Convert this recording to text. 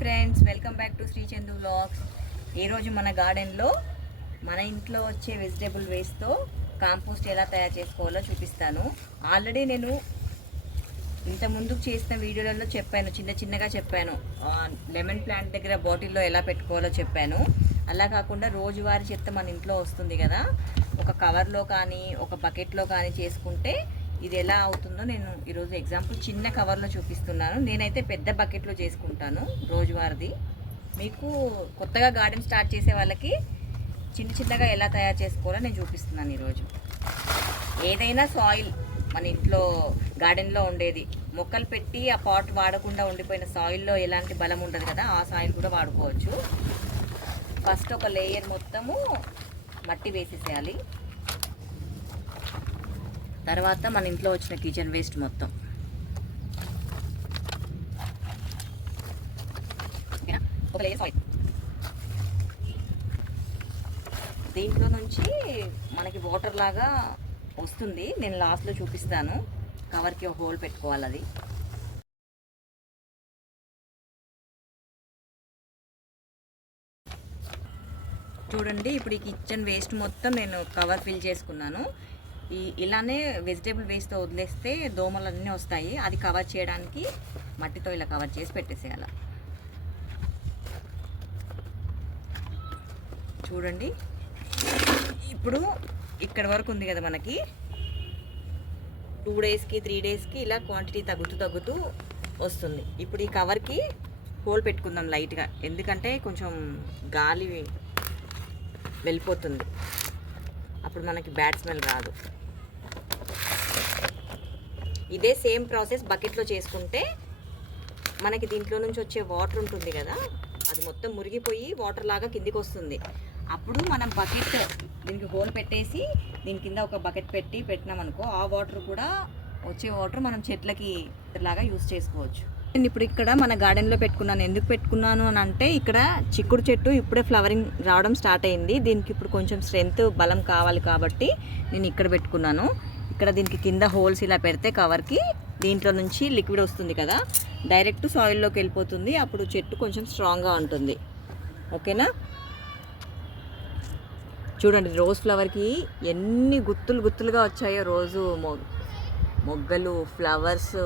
Friends, welcome back to Sri Chandu vlogs. ఈరోజు మన గార్డెన్లో మన ఇంట్లో వచ్చే వెజిటేబుల్ వేస్ట్తో కాంపోస్ట్ ఎలా తయారు చేసుకోవాలో చూపిస్తాను. ఆల్రెడీ నేను ఇంత ముందుకు చేసిన వీడియోలలో చెప్పాను, చిన్నగా చెప్పాను. లెమన్ ప్లాంట్ దగ్గర బాటిల్లో ఎలా పెట్టుకోవాలో చెప్పాను. అలా కాకుండా రోజువారీ చెత్త మన ఇంట్లో వస్తుంది కదా, ఒక కవర్లో కానీ ఒక బకెట్లో కానీ చేసుకుంటే ఇది ఎలా అవుతుందో నేను ఈరోజు ఎగ్జాంపుల్ చిన్న కవర్లో చూపిస్తున్నాను. నేనైతే పెద్ద బకెట్లో చేసుకుంటాను రోజువారీది. మీకు కొత్తగా గార్డెన్ స్టార్ట్ చేసే వాళ్ళకి చిన్నగా ఎలా తయారు చేసుకోవాలో నేను చూపిస్తున్నాను ఈరోజు. ఏదైనా సాయిల్ మన ఇంట్లో గార్డెన్లో ఉండేది, మొక్కలు పెట్టి ఆ పాట్ వాడకుండా ఉండిపోయిన సాయిల్లో ఎలాంటి బలం ఉండదు కదా, ఆ సాయిల్ కూడా వాడుకోవచ్చు. ఫస్ట్ ఒక లేయర్ మొత్తము మట్టి వేసేసేయాలి. తర్వాత మన ఇంట్లో వచ్చిన కిచెన్ వేస్ట్ మొత్తం, ఒక లేయర్ సాయిల్. దీంట్లో నుంచి మనకి వాటర్ లాగా వస్తుంది. నేను లాస్ట్లో చూపిస్తాను. కవర్కి ఒక హోల్ పెట్టుకోవాలి. అది చూడండి. ఇప్పుడు ఈ కిచెన్ వేస్ట్ మొత్తం నేను కవర్ ఫిల్ చేసుకున్నాను. ఇలానే వెజిటేబుల్ వేస్ట్తో వదిలేస్తే దోమలు అన్నీ వస్తాయి. అది కవర్ చేయడానికి మట్టితో ఇలా కవర్ చేసి పెట్టేసేయాలి. చూడండి, ఇప్పుడు ఇక్కడ వరకు ఉంది కదా, మనకి 2 డేస్కి 3 డేస్కి ఇలా క్వాంటిటీ తగ్గుతూ వస్తుంది. ఇప్పుడు ఈ కవర్కి హోల్ పెట్టుకుందాం లైట్గా, ఎందుకంటే కొంచెం గాలి వెళ్ళిపోతుంది, అప్పుడు మనకి బ్యాడ్ స్మెల్ రాదు. ఇదే సేమ్ ప్రాసెస్ బకెట్లో చేసుకుంటే మనకి దీంట్లో నుంచి వచ్చే వాటర్ ఉంటుంది కదా, అది మొత్తం మురిగిపోయి వాటర్ లాగా కిందికి వస్తుంది. అప్పుడు మనం బకెట్ దీనికి హోల్ పెట్టేసి దీని కింద ఒక బకెట్ పెట్టినామనుకో, ఆ వాటర్ కూడా వచ్చే వాటర్ మనం చెట్లకి లాగా యూజ్ చేసుకోవచ్చు. నేను ఇప్పుడు ఇక్కడ మన గార్డెన్లో పెట్టుకున్నాను. ఎందుకు పెట్టుకున్నాను అని అంటే, ఇక్కడ చిక్కుడు చెట్టు ఇప్పుడే ఫ్లవరింగ్ రావడం స్టార్ట్ అయింది. దీనికి ఇప్పుడు కొంచెం స్ట్రెంత్ బలం కావాలి కాబట్టి నేను ఇక్కడ పెట్టుకున్నాను. ఇక్కడ దీనికి కింద హోల్స్ ఇలా పెడితే కవర్కి దీంట్లో నుంచి లిక్విడ్ వస్తుంది కదా, డైరెక్ట్ సాయిల్లోకి వెళ్ళిపోతుంది. అప్పుడు చెట్టు కొంచెం స్ట్రాంగ్గా ఉంటుంది. ఓకేనా? చూడండి, రోజ్ ఫ్లవర్కి ఎన్ని గుత్తులుగా వచ్చాయో రోజు మొగ్గలు, ఫ్లవర్స్.